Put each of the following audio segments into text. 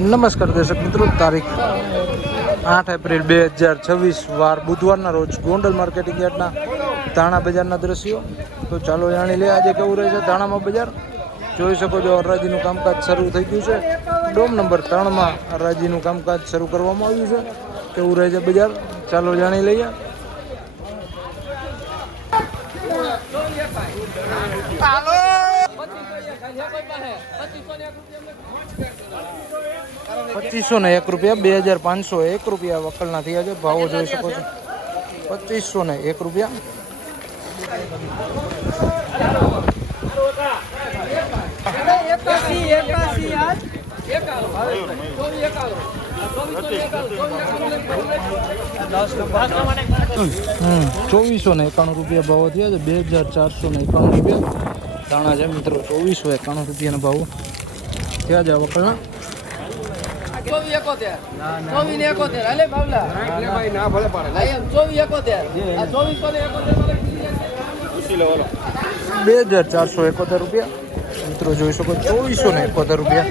નમસ્કાર દર્શક મિત્રો, તારીખ 8 એપ્રિલ 2026 વાર બુધવારના રોજ ગોંડલ માર્કેટિંગ યાર્ડના ધાણા બજારના દ્રશ્યો. તો ચાલો જાણી લે આજે કેવું રહે છે ધાણામાં બજાર. જોઈ શકો છો હરાજીનું કામકાજ શરૂ થઈ ગયું છે. ડોમ નંબર 3માં હરાજીનું કામકાજ શરૂ કરવામાં આવ્યું છે. કેવું રહે છે બજાર ચાલો જાણી લઈએ. ₹2501 ₹2501 વકલના થયા છે. ભાવો જોઈ શકો છો. ₹2501. ₹2491 ભાવો થયા છે. ₹2491 ધાણા છે મિત્રો. ₹2491 ભાવો થયા છે વકલના. ₹2471 મિત્રો જોઈ શકો. ₹2471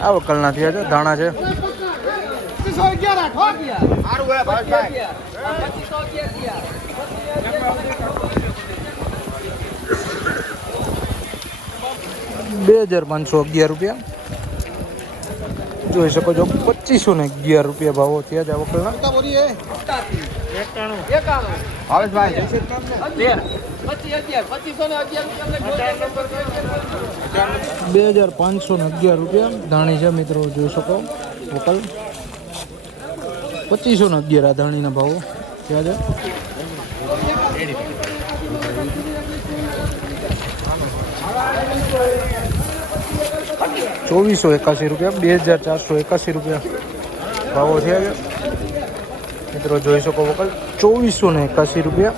આ વકલના થયા છે. ધાણા છે. ₹2511 જોઈ શકો છો. ₹2511 ભાવો થયા છે વકલના. 2511 ધાણી છે મિત્રો. જોઈ શકો વકલ 2511 આ ધાણીના ભાવો થયા છે. ₹2481 ભાવો થયા છે મિત્રો. જોઈ શકો વકલ ₹2481.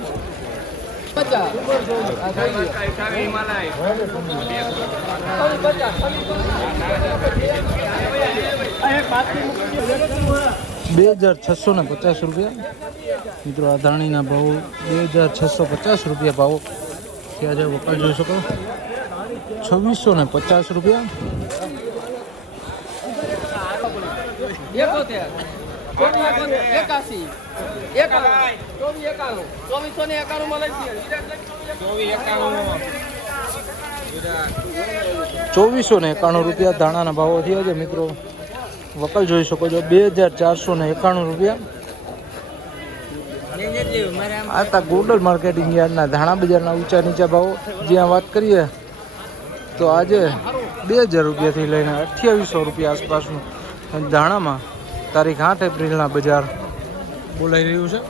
₹2650 મિત્રો આ ધાણીના ભાવો ₹2650 ભાવો થયા છે વકલ. જોઈ શકો ₹2650. ₹2491 ધાણાના ભાવો થયા છે મિત્રો. વકલ જોઈ શકો છો. ₹2491. આ તા ગોંડલ માર્કેટિંગ યાર્ડના ધાણા બજારના ઊંચા નીચા ભાવો જ્યાં વાત કરીએ તો આજે ₹2000થી લઈને ₹2800 આસપાસનું ધાણામાં તારીખ 8 એપ્રિલના બજાર બોલાઈ રહ્યું છે.